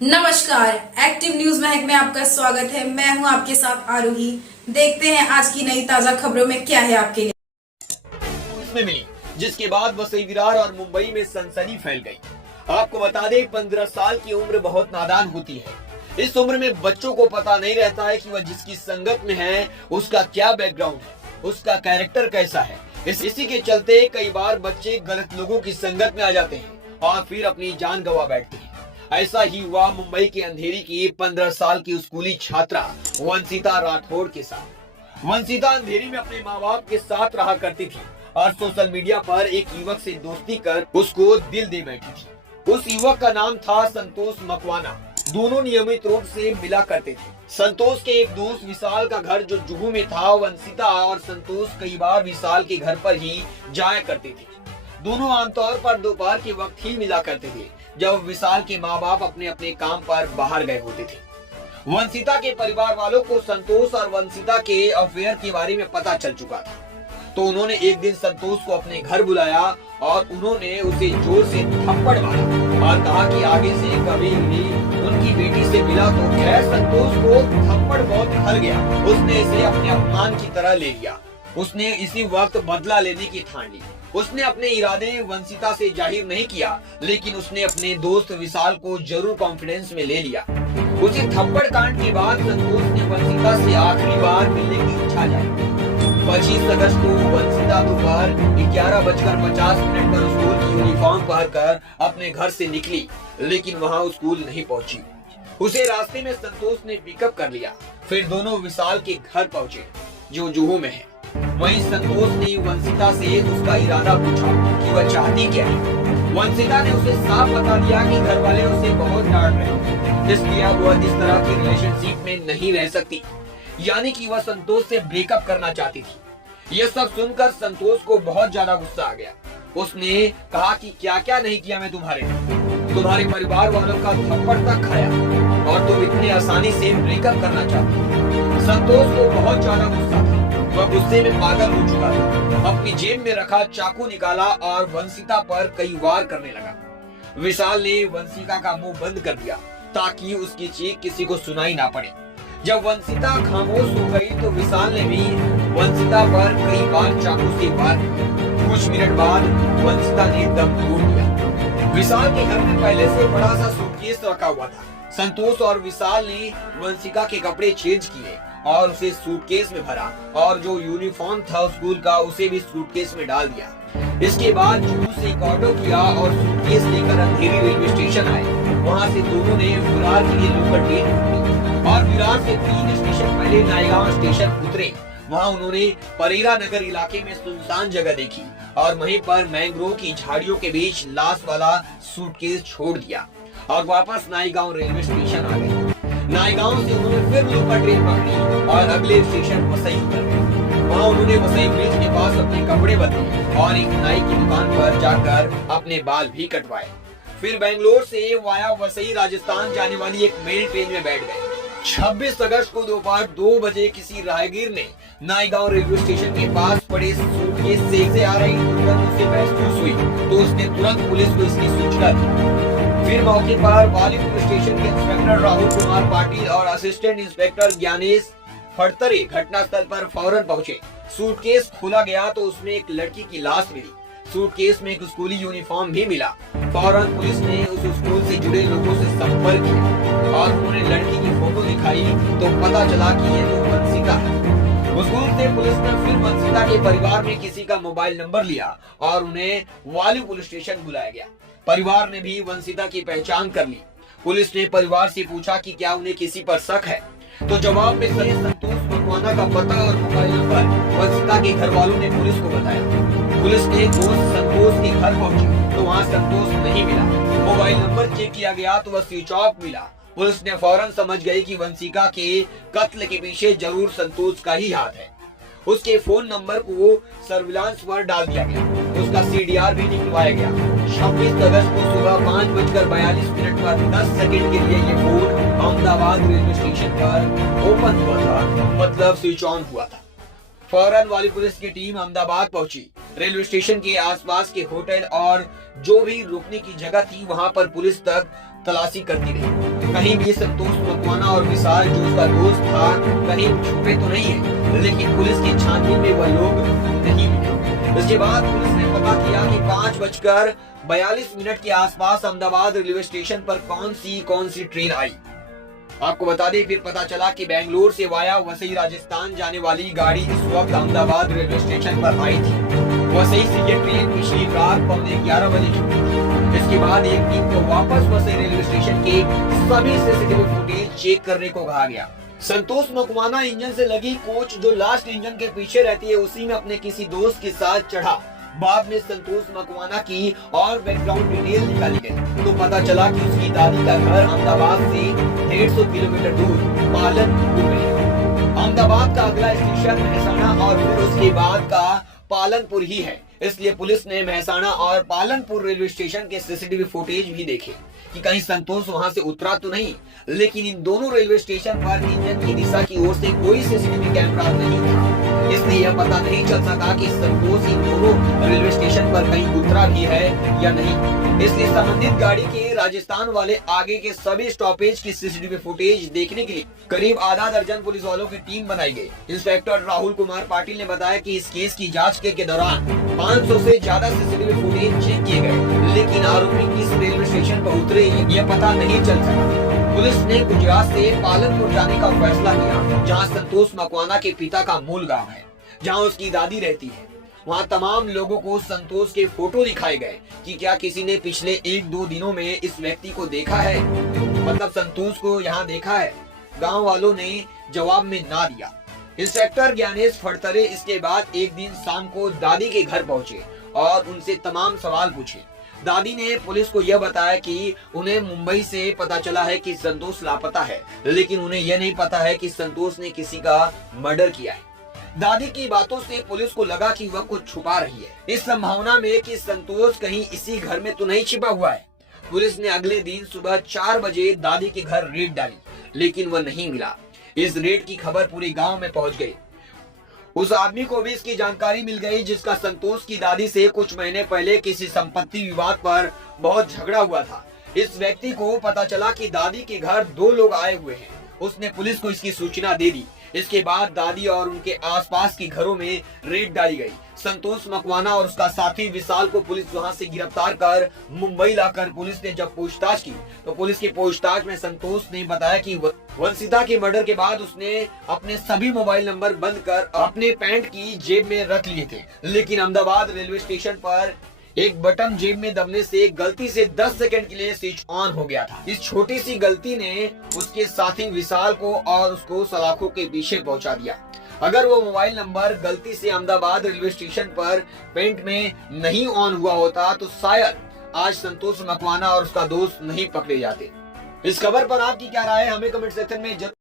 नमस्कार, active news महक में आपका स्वागत है। मैं हूं आपके साथ आरोही। देखते हैं आज की नई ताजा खबरों में क्या है आपके लिए। उसमें मिली, जिसके बाद वसई विरार और मुंबई में सनसनी फैल गई। आपको बता दें, 15 साल की उम्र बहुत नादान होती है। इस उम्र में बच्चों को पता नहीं रहता है कि वह जिसकी संगत में है उसका क्या बैकग्राउंड है, उसका कैरेक्टर कैसा है। इसी के चलते कई बार बच्चे गलत लोगों की संगत में आ जाते हैं और फिर अपनी जान गंवा बैठते हैं। ऐसा ही हुआ मुंबई के अंधेरी की 15 साल की स्कूली छात्रा वंशिता राठौड़ के साथ। वंशिता अंधेरी में अपने माँ बाप के साथ रहा करती थी और सोशल मीडिया पर एक युवक से दोस्ती कर उसको दिल दे बैठी थी। उस युवक का नाम था संतोष मकवाना। दोनों नियमित रूप से मिला करते थे। संतोष के एक दोस्त विशाल का घर जो जुहू में था, वंशिता और संतोष कई बार विशाल के घर पर ही जाया करते थे। दोनों आमतौर पर दोपहर के वक्त ही मिला करते थे, जब विशाल के माँ बाप अपने अपने काम पर बाहर गए होते थे। वंशिता के परिवार वालों को संतोष और वंशिता के अफेयर के बारे में पता चल चुका था, तो उन्होंने एक दिन संतोष को अपने घर बुलाया और उन्होंने उसे जोर से थप्पड़ मारा और कहा कि आगे से कभी भी उनकी बेटी से मिला तो। खैर, संतोष को थप्पड़ बहुत खल गया। उसने इसे अपने अपमान की तरह ले लिया। उसने इसी वक्त बदला लेने की ठान ली। उसने अपने इरादे वंशिता से जाहिर नहीं किया, लेकिन उसने अपने दोस्त विशाल को जरूर कॉन्फिडेंस में ले लिया। उसी थप्पड़ कांड के बाद संतोष ने वंशिता से आखिरी बार मिलने की इच्छा जताई। 25 अगस्त को वंशिता दोपहर 11:50 पर स्कूल की यूनिफॉर्म पहनकर अपने घर से निकली, लेकिन वहां स्कूल नहीं पहुंची। उसे रास्ते में संतोष ने पिकअप कर लिया। फिर दोनों विशाल के घर पहुंचे, जो जुहू में है। वहीं संतोष ने वंशिता से उसका इरादा पूछा कि वह चाहती क्या है। वंशिता ने उसे साफ बता दिया कि घर वाले उसे बहुत डांट रहे हैं, इसलिए वह इस तरह की रिलेशनशिप में नहीं रह सकती, यानी कि वह संतोष से ब्रेकअप करना चाहती थी। यह सब सुनकर संतोष को बहुत ज्यादा गुस्सा आ गया। उसने कहा कि क्या क्या नहीं किया मैं तुम्हारे परिवार वालों का थप्पड़ तक खाया और तुम इतने आसानी से ब्रेकअप करना चाहती। संतोष को बहुत ज्यादा गुस्सा था। वह गुस्से में पागल हो चुका था। अपनी जेब में रखा चाकू निकाला और वंशिता पर कई वार करने लगा। विशाल ने वंशिता का मुंह बंद कर दिया ताकि उसकी चीख किसी को सुनाई ना पड़े। जब वंशिता खामोश हो गई तो विशाल ने भी वंशिता पर कई बार चाकू से वार किया। कुछ मिनट बाद वंशिता ने दम तोड़ दिया। विशाल के घर में पहले से बड़ा सा सूटकेस रखा हुआ था। संतोष और विशाल ने वंशिका के कपड़े चेंज किए और उसे सूटकेस में भरा और जो यूनिफॉर्म था स्कूल का उसे भी सूटकेस में डाल दिया। इसके बाद जुहू से एक ऑटो किया और सूटकेस लेकर अंधेरी रेलवे स्टेशन आए। वहां से दोनों ने विरार के लिए लोकल ट्रेन पकड़ी और विरार से 3 स्टेशन पहले नायगांव स्टेशन उतरे। वहां उन्होंने परेरा नगर इलाके में सुनसान जगह देखी और वहीं पर मैंग्रोव की झाड़ियों के बीच लाश वाला सूटकेस छोड़ दिया और वापस नायगांव रेलवे स्टेशन आ गए। नायगांव से उन्होंने फिर लोकल ट्रेन पकड़ी और अगले स्टेशन वसई उतर गए। वहां उन्होंने वसई ब्रिज के पास अपने कपड़े बदले और एक नाई की दुकान पर जाकर अपने बाल भी कटवाए। फिर बेंगलोर से वाया वसई राजस्थान जाने वाली एक मेल ट्रेन में बैठ गए। 26 अगस्त को दोपहर 2 बजे किसी राहगीर ने नायगांव रेलवे स्टेशन के पास पड़े सूटकेस से आ रही दुर्गंध उसे महसूस हुई, तो उसने तुरंत पुलिस को इसकी सूचना दी। फिर मौके पर वाली पुलिस स्टेशन के इंस्पेक्टर राहुल कुमार पाटिल और असिस्टेंट इंस्पेक्टर ज्ञानेश फड़तरे घटनास्थल पर फौरन पहुंचे। सूटकेस खोला गया तो उसमें एक लड़की की लाश मिली। सूटकेस में एक स्कूली यूनिफॉर्म भी मिला। फौरन पुलिस ने उस स्कूल से जुड़े लोगों से संपर्क किया और उन्होंने लड़की की फोटो दिखाई तो पता चला कि ये तो वंशिता है। स्कूल से पुलिस ने फिर वंशिता के परिवार में किसी का मोबाइल नंबर लिया और उन्हें वाली पुलिस स्टेशन बुलाया गया। परिवार ने भी वंशिता की पहचान कर ली। पुलिस ने परिवार से पूछा कि क्या उन्हें किसी पर शक है, तो जवाब में सही संतोष मकवाना का पता और मोबाइल नंबर वंशिता के घर वालों ने पुलिस को बताया। पुलिस ने दोस्त संतोष के घर पहुंची तो वहां संतोष नहीं मिला। मोबाइल नंबर चेक किया गया तो वह स्विच ऑफ मिला। पुलिस ने फौरन समझ गई कि वंशिका के कत्ल के पीछे जरूर संतोष का ही हाथ है। उसके फोन नंबर को सर्विलांस पर डाल दिया गया। उसका सीडीआर भी निकलवाया गया। 26 अगस्त को सुबह 5:42 पर 10 सेकंड के लिए ये फोन अहमदाबाद रेलवे स्टेशन पर ओपन हुआ था, मतलब स्विच ऑन हुआ था। फौरन वाली पुलिस की टीम अहमदाबाद पहुंची। रेलवे स्टेशन के आसपास के होटल और जो भी रुकने की जगह थी वहां पर पुलिस तक तलाशी करती रही। कहीं भी संतोष मकवाना और विशाल जो उसका दोस्त था कहीं छुपे तो नहीं है, लेकिन पुलिस की छानबीन में वह लोग नहीं मिले। इसके बाद पुलिस ने पता किया कि 5:42 के आसपास अहमदाबाद रेलवे स्टेशन पर कौन सी ट्रेन आई। आपको बता दें, फिर पता चला कि बेंगलुरु से वाया वसई राजस्थान जाने वाली गाड़ी इस वक्त अहमदाबाद रेलवे स्टेशन पर आई थी। वसई से ये ट्रेन पिछली रात 11:15 बजे छूटी। इसके बाद एक टीम को वापस वसई रेलवे स्टेशन के सभी सीसीटीवी फुटेज चेक करने को कहा गया। संतोष मकवाना इंजन से लगी कोच जो लास्ट इंजन के पीछे रहती है, उसी में अपने किसी दोस्त के साथ चढ़ा। बाद में संतोष मकवाना की और बैकग्राउंड डिटेल निकाली गई तो पता चला कि उसकी दादी का घर अहमदाबाद से 150 किलोमीटर दूर पालनपुर में है। अहमदाबाद का अगला स्टेशन महसाणा और फिर उसके बाद का पालनपुर ही है। इसलिए पुलिस ने महसाणा और पालनपुर रेलवे स्टेशन के सीसीटीवी फुटेज भी देखे कि कहीं संतोष वहां से उतरा तो नहीं, लेकिन इन दोनों रेलवे स्टेशन पर इंजन की दिशा की ओर से कोई सीसीटीवी कैमरा नहीं था। इसलिए यह पता नहीं चल सका कि संतोष इन दोनों रेलवे स्टेशन पर कहीं उतरा भी है या नहीं। इसलिए संबंधित गाड़ी के राजस्थान वाले आगे के सभी स्टॉपेज की सीसीटीवी फुटेज देखने के लिए करीब आधा दर्जन पुलिस वालों की टीम बनाई गई। इंस्पेक्टर राहुल कुमार पाटिल ने बताया कि इस केस की जांच के दौरान 500 से ज्यादा सीसीटीवी फुटेज चेक किए गए, लेकिन आरोपी किस रेलवे स्टेशन पर उतरे यह पता नहीं चल सका। पुलिस ने गुजरात से पालनपुर जाने का फैसला किया, जहां संतोष मकवाना के पिता का मूल गांव है, जहां उसकी दादी रहती है। वहां तमाम लोगों को संतोष के फोटो दिखाए गए कि क्या किसी ने पिछले 1-2 दिनों में इस व्यक्ति को देखा है, मतलब संतोष को यहाँ देखा है। गांव वालों ने जवाब में ना दिया। इंस्पेक्टर ज्ञानेश फड़तरे इसके बाद एक दिन शाम को दादी के घर पहुंचे और उनसे तमाम सवाल पूछे। दादी ने पुलिस को यह बताया कि उन्हें मुंबई से पता चला है कि संतोष लापता है, लेकिन उन्हें यह नहीं पता है कि संतोष ने किसी का मर्डर किया है। दादी की बातों से पुलिस को लगा कि वह कुछ छुपा रही है, इस संभावना में कि संतोष कहीं इसी घर में तो नहीं छिपा हुआ है। पुलिस ने अगले दिन सुबह 4 बजे दादी के घर रेड डाली, लेकिन वह नहीं मिला। इस रेड की खबर पूरे गांव में पहुंच गई। उस आदमी को भी इसकी जानकारी मिल गई जिसका संतोष की दादी से कुछ महीने पहले किसी संपत्ति विवाद पर बहुत झगड़ा हुआ था। इस व्यक्ति को पता चला कि दादी के घर 2 लोग आए हुए हैं। उसने पुलिस को इसकी सूचना दे दी। इसके बाद दादी और उनके आसपास के घरों में रेड डाली गई। संतोष मकवाना और उसका साथी विशाल को पुलिस वहां से गिरफ्तार कर मुंबई लाकर पुलिस ने जब पूछताछ की तो पुलिस की पूछताछ में संतोष ने बताया कि वंशिता के मर्डर के बाद उसने अपने सभी मोबाइल नंबर बंद कर अपने पैंट की जेब में रख लिए थे, लेकिन अहमदाबाद रेलवे स्टेशन पर एक बटन जेब में दबने से गलती से 10 सेकंड के लिए स्विच ऑन हो गया था। इस छोटी सी गलती ने उसके साथी विशाल को और उसको सलाखों के पीछे पहुंचा दिया। अगर वो मोबाइल नंबर गलती से अहमदाबाद रेलवे स्टेशन पर पेंट में नहीं ऑन हुआ होता तो शायद आज संतोष मकवाना और उसका दोस्त नहीं पकड़े जाते। इस खबर पर आपकी क्या राय है, हमें कमेंट सेक्शन में जरूर